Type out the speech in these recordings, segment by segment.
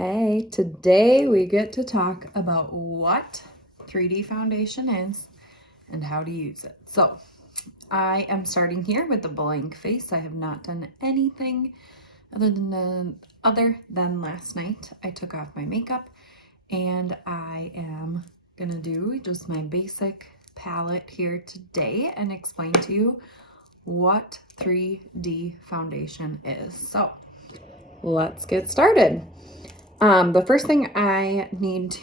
Hey, today we get to talk about what 3D foundation is and how to use it. So I am starting here with the blank face. I have not done anything other than last night. I took off my makeup and I am gonna do just my basic palette here today and explain to you what 3D foundation is. So let's get started. The first thing I need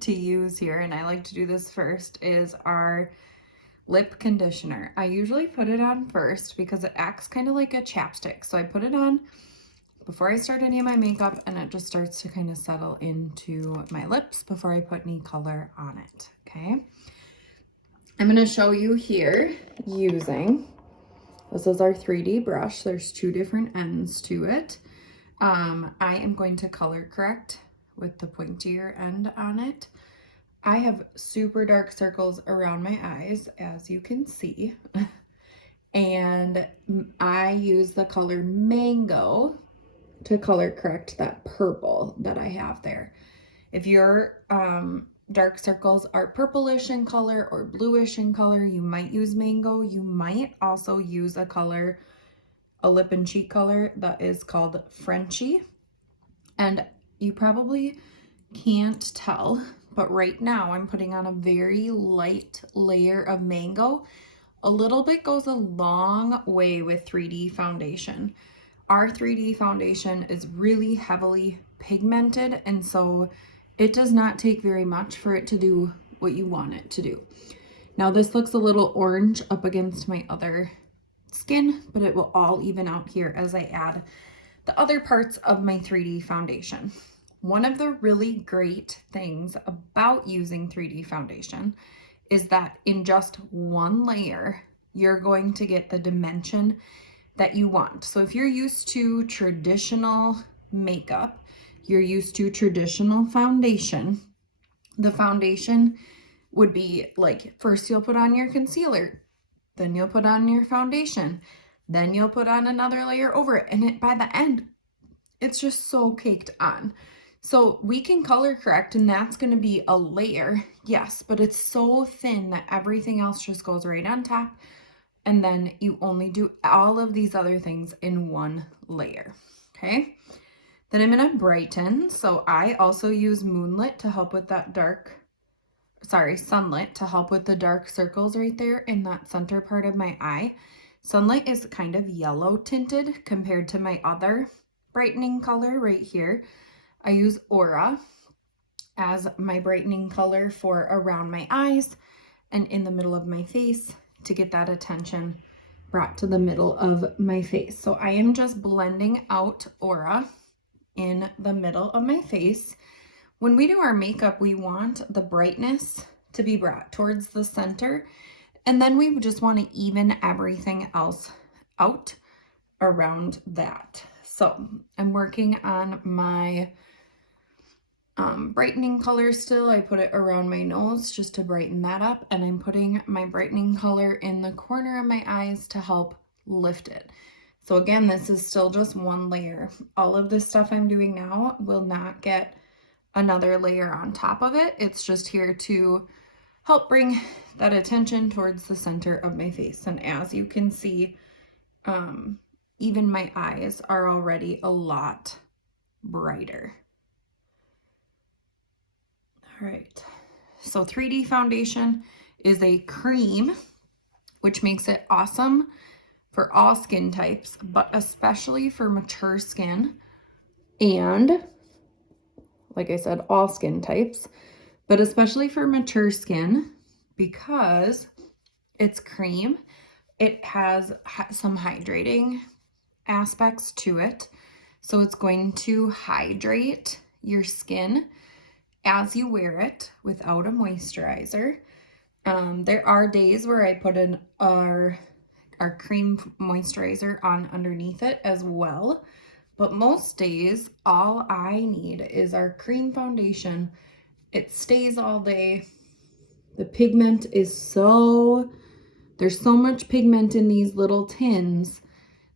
to use here, and I like to do this first, is our lip conditioner. I usually put it on first because it acts kind of like a chapstick. So I put it on before I start any of my makeup, and it just starts to kind of settle into my lips before I put any color on it, okay? I'm going to show you here using, this is our 3D brush. There's two different ends to it. I am going to color correct with the pointier end on it. I have super dark circles around my eyes, as you can see, and I use the color Mango to color correct that purple that I have there. If your dark circles are purplish in color or bluish in color, you might use Mango. You might also use a lip and cheek color that is called Frenchie. And you probably can't tell, but right now I'm putting on a very light layer of Mango. A little bit goes a long way with 3D foundation. Our 3D foundation is really heavily pigmented, and so it does not take very much for it to do what you want it to do. Now this looks a little orange up against my other skin, but it will all even out here as I add the other parts of my 3D foundation. One of the really great things about using 3D foundation is that in just one layer, you're going to get the dimension that you want. So if you're used to traditional makeup, you're used to traditional foundation, the foundation would be like, first you'll put on your concealer, then you'll put on your foundation, then you'll put on another layer over it, and by the end, it's just so caked on. So we can color correct, and that's going to be a layer, yes, but it's so thin that everything else just goes right on top, and then you only do all of these other things in one layer, okay? Then I'm going to brighten, so I also use Moonlit to help with that Sunlit to help with the dark circles right there in that center part of my eye. Sunlight is kind of yellow tinted compared to my other brightening color right here. I use Aura as my brightening color for around my eyes and in the middle of my face to get that attention brought to the middle of my face. So I am just blending out Aura in the middle of my face. When we do our makeup, we want the brightness to be brought towards the center, and then we just want to even everything else out around that. So I'm working on my brightening color still. I put it around my nose just to brighten that up, and I'm putting my brightening color in the corner of my eyes to help lift it. So again, this is still just one layer. All of this stuff I'm doing now will not get another layer on top of it. It's just here to help bring that attention towards the center of my face. And as you can see, even my eyes are already a lot brighter. All right, so 3D foundation is a cream, which makes it awesome for all skin types, but especially for mature skin, and like I said, all skin types, but especially for mature skin because it's cream. It has some hydrating aspects to it. So it's going to hydrate your skin as you wear it without a moisturizer. There are days where I put in our cream moisturizer on underneath it as well. But most days, all I need is our cream foundation. It stays all day. The pigment is there's so much pigment in these little tins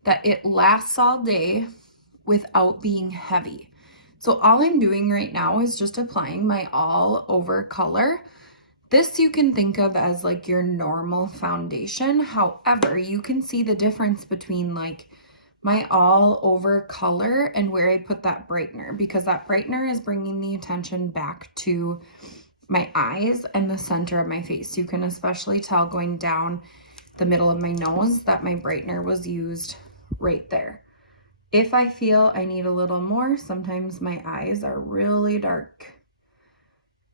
that it lasts all day without being heavy. So all I'm doing right now is just applying my all over color. This you can think of as like your normal foundation. However, you can see the difference between like my all over color and where I put that brightener, because that brightener is bringing the attention back to my eyes and the center of my face. You can especially tell going down the middle of my nose that my brightener was used right there. If I feel I need a little more, sometimes my eyes are really dark.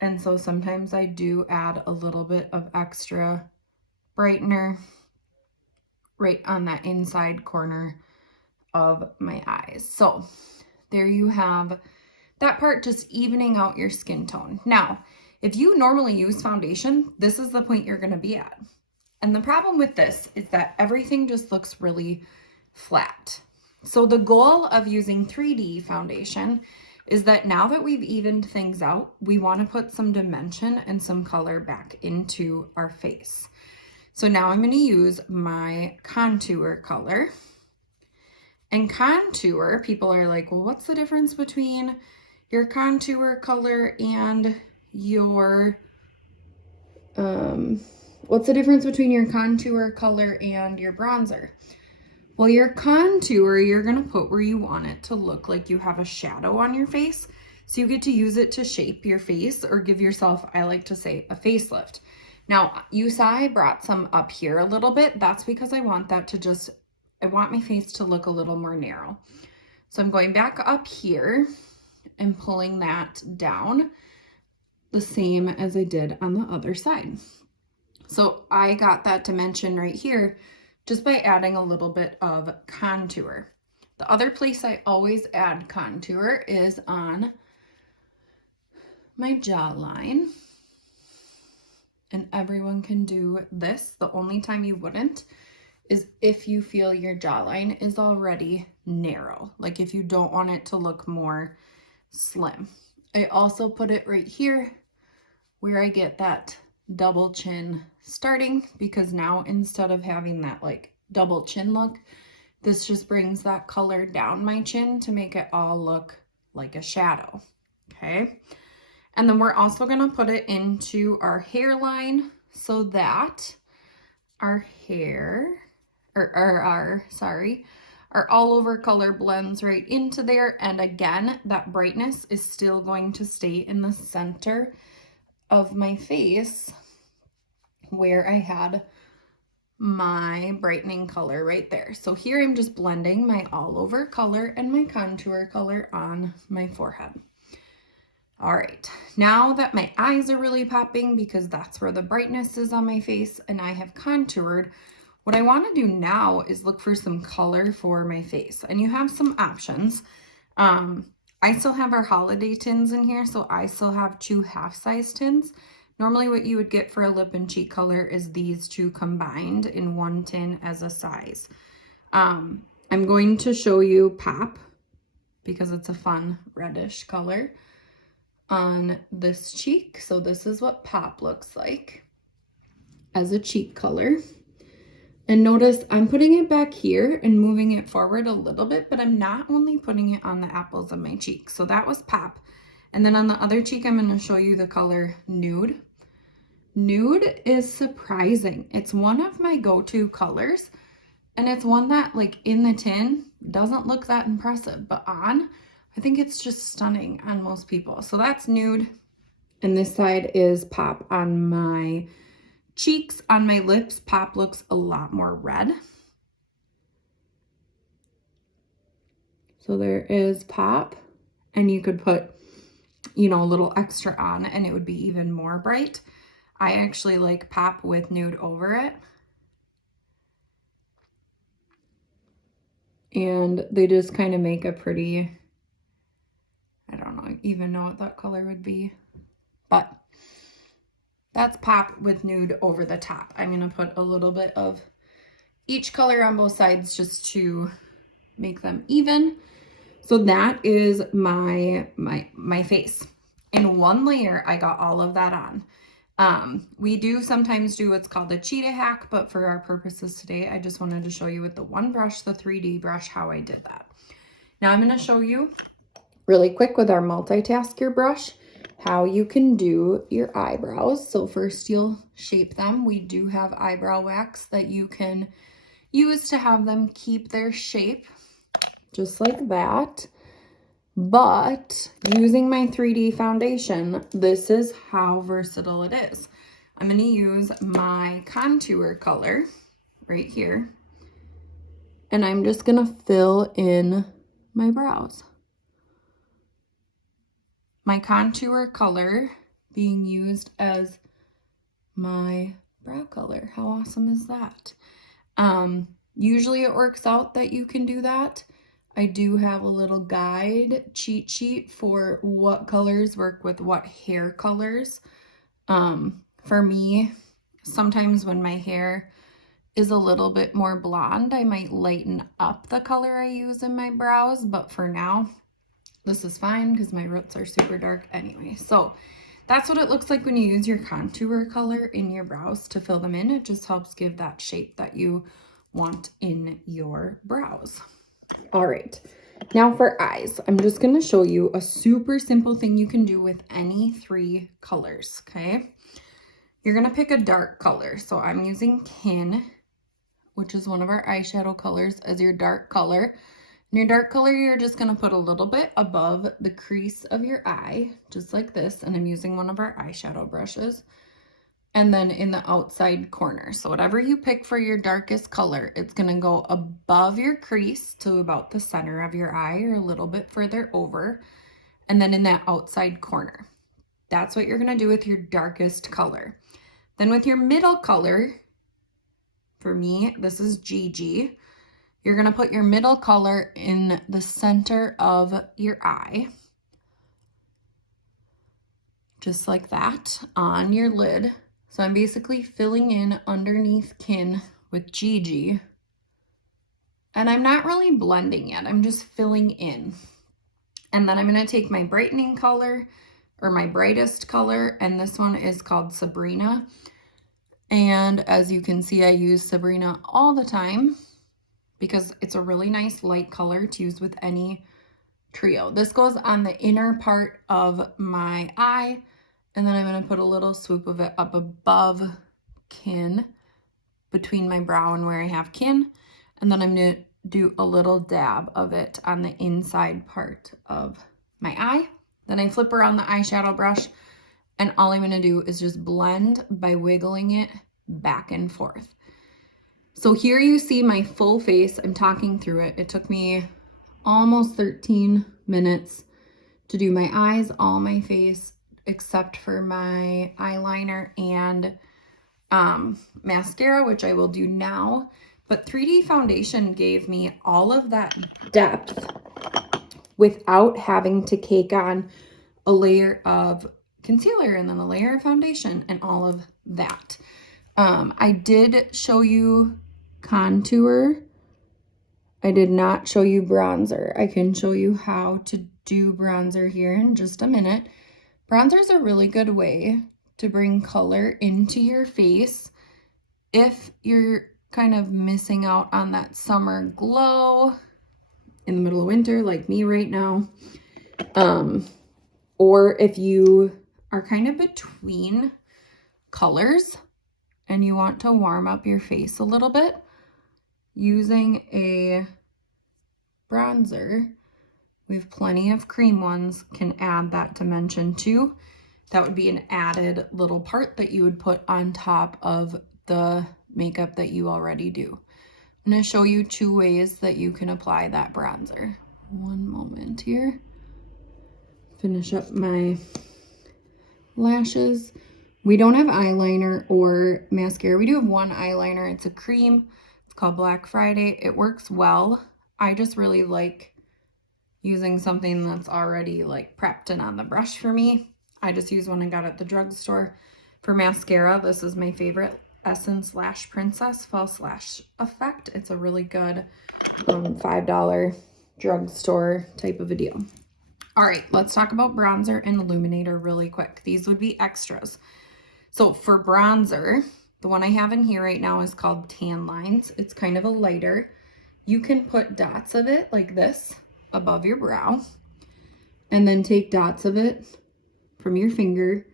And so sometimes I do add a little bit of extra brightener right on that inside corner of my eyes. So there you have that part, just evening out your skin tone. Now, if you normally use foundation, this is the point you're going to be at. And the problem with this is that everything just looks really flat. So the goal of using 3D foundation is that now that we've evened things out, we want to put some dimension and some color back into our face. So now I'm going to use my contour color. And contour, people are like, well, what's the difference between your contour color and your, what's the difference between your contour color and your bronzer? Well, your contour, you're going to put where you want it to look like you have a shadow on your face. So you get to use it to shape your face or give yourself, I like to say, a facelift. Now, you saw I brought some up here a little bit. That's because I want that to just, I want my face to look a little more narrow. So I'm going back up here and pulling that down the same as I did on the other side. So I got that dimension right here just by adding a little bit of contour. The other place I always add contour is on my jawline. And everyone can do this. The only time you wouldn't is if you feel your jawline is already narrow. Like if you don't want it to look more slim. I also put it right here where I get that double chin starting, because now instead of having that like double chin look, this just brings that color down my chin to make it all look like a shadow. Okay. And then we're also going to put it into our hairline so that our hair, our all over color blends right into there. And again, that brightness is still going to stay in the center of my face where I had my brightening color right there. So here I'm just blending my all over color and my contour color on my forehead. All right, now that my eyes are really popping because that's where the brightness is on my face and I have contoured, what I want to do now is look for some color for my face. And you have some options. I still have our holiday tins in here, so I still have 2 half-size tins. Normally what you would get for a lip and cheek color is these 2 combined in 1 tin as a size. I'm going to show you Pop because it's a fun reddish color on this cheek. So this is what Pop looks like as a cheek color. And notice I'm putting it back here and moving it forward a little bit, but I'm not only putting it on the apples of my cheek. So that was Pop. And then on the other cheek, I'm going to show you the color Nude. Nude is surprising. It's one of my go-to colors. And it's one that, like, in the tin doesn't look that impressive, but on, I think it's just stunning on most people. So that's Nude. And this side is Pop on my cheeks. On my lips, Pop looks a lot more red. So there is Pop. And you could put, you know, a little extra on and it would be even more bright. I actually like Pop with Nude over it. And they just kind of make a pretty, I don't even know what that color would be, but that's Pop with Nude over the top. I'm going to put a little bit of each color on both sides just to make them even. So that is my face. In one layer, I got all of that on. We do sometimes do what's called a cheetah hack, but for our purposes today, I just wanted to show you with the one brush, the 3D brush, how I did that. Now I'm going to show you really quick with our multitasker brush, how you can do your eyebrows. So first you'll shape them. We do have eyebrow wax that you can use to have them keep their shape, just like that. But using my 3D foundation, this is how versatile it is. I'm going to use my contour color right here, and I'm just going to fill in my brows. My contour color being used as my brow color. How awesome is that? Usually it works out that you can do that. I do have a little guide cheat sheet for what colors work with what hair colors. For me, sometimes when my hair is a little bit more blonde, I might lighten up the color I use in my brows, but for now, this is fine because my roots are super dark anyway. So that's what it looks like when you use your contour color in your brows to fill them in. It just helps give that shape that you want in your brows. All right, now for eyes, I'm just going to show you a super simple thing you can do with any 3 colors, okay? You're going to pick a dark color. So I'm using Kin, which is one of our eyeshadow colors, as your dark color. And your dark color, you're just going to put a little bit above the crease of your eye, just like this. And I'm using one of our eyeshadow brushes. And then in the outside corner. So whatever you pick for your darkest color, it's going to go above your crease to about the center of your eye or a little bit further over. And then in that outside corner. That's what you're going to do with your darkest color. Then with your middle color, for me, this is GG. You're going to put your middle color in the center of your eye. Just like that on your lid. So I'm basically filling in underneath Kin with GG. And I'm not really blending yet. I'm just filling in. And then I'm going to take my brightening color or my brightest color. And this one is called Sabrina. And as you can see, I use Sabrina all the time because it's a really nice light color to use with any trio. This goes on the inner part of my eye. And then I'm going to put a little swoop of it up above Kin, between my brow and where I have Kin. And then I'm going to do a little dab of it on the inside part of my eye. Then I flip around the eyeshadow brush, and all I'm going to do is just blend by wiggling it back and forth. So here you see my full face. I'm talking through it. It took me almost 13 minutes to do my eyes, all my face, except for my eyeliner and mascara, which I will do now. But 3D foundation gave me all of that depth without having to cake on a layer of concealer and then a layer of foundation and all of that. I did show you contour. I did not show you bronzer. I can show you how to do bronzer here in just a minute. Bronzer is a really good way to bring color into your face if you're kind of missing out on that summer glow in the middle of winter like me right now. Or if you are kind of between colors and you want to warm up your face a little bit, using a bronzer, we have plenty of cream ones, can add that dimension too. That would be an added little part that you would put on top of the makeup that you already do. I'm going to show you 2 ways that you can apply that bronzer. One moment here. Finish up my lashes. We don't have eyeliner or mascara. We do have one eyeliner. It's a cream. It's called Black Friday. It works well. I just really like using something that's already like prepped and on the brush for me. I just use one I got at the drugstore. For mascara, this is my favorite, Essence Lash Princess False Lash Effect. It's a really good $5 drugstore type of a deal. All right, let's talk about bronzer and illuminator really quick. These would be extras. So for bronzer, the one I have in here right now is called Tan Lines. It's kind of a lighter. You can put dots of it like this above your brow. and then take dots of it from your finger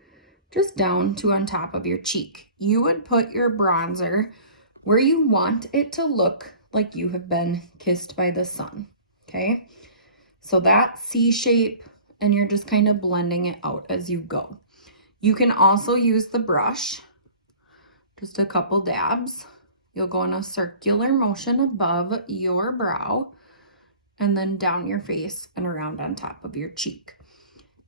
just down to on top of your cheek. You would put your bronzer where you want it to look like you have been kissed by the sun, okay? So that C shape, and you're just kind of blending it out as you go. You can also use the brush, just a couple dabs. You'll go in a circular motion above your brow and then down your face and around on top of your cheek.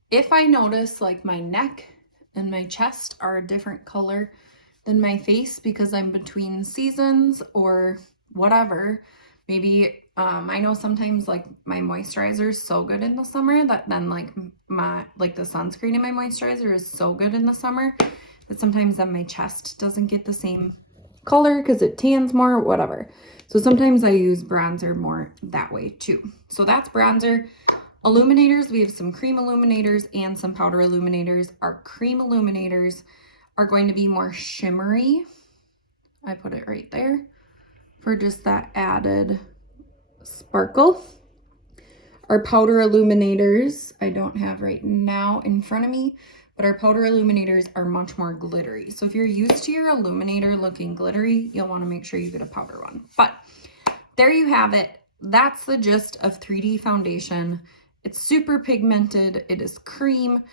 If I notice like my neck and my chest are a different color than my face because I'm between seasons or whatever, maybe I know sometimes like my moisturizer is so good in the summer that then like the sunscreen in my moisturizer is so good in the summer that sometimes then my chest doesn't get the same color because it tans more, whatever. So sometimes I use bronzer more that way too. So that's bronzer. Illuminators, we have some cream illuminators and some powder illuminators. Our cream illuminators are going to be more shimmery. I put it right there for just that added sparkle. Our powder illuminators, I don't have right now in front of me, but our powder illuminators are much more glittery. So if you're used to your illuminator looking glittery, you'll want to make sure you get a powder one. But there you have it. That's the gist of 3D foundation. It's super pigmented. It is cream.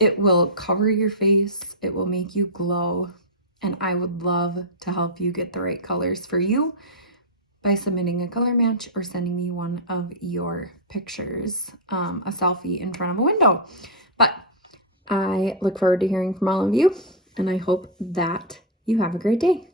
It will cover your face. It will make you glow. And I would love to help you get the right colors for you by submitting a color match or sending me one of your pictures, a selfie in front of a window. But I look forward to hearing from all of you, and I hope that you have a great day.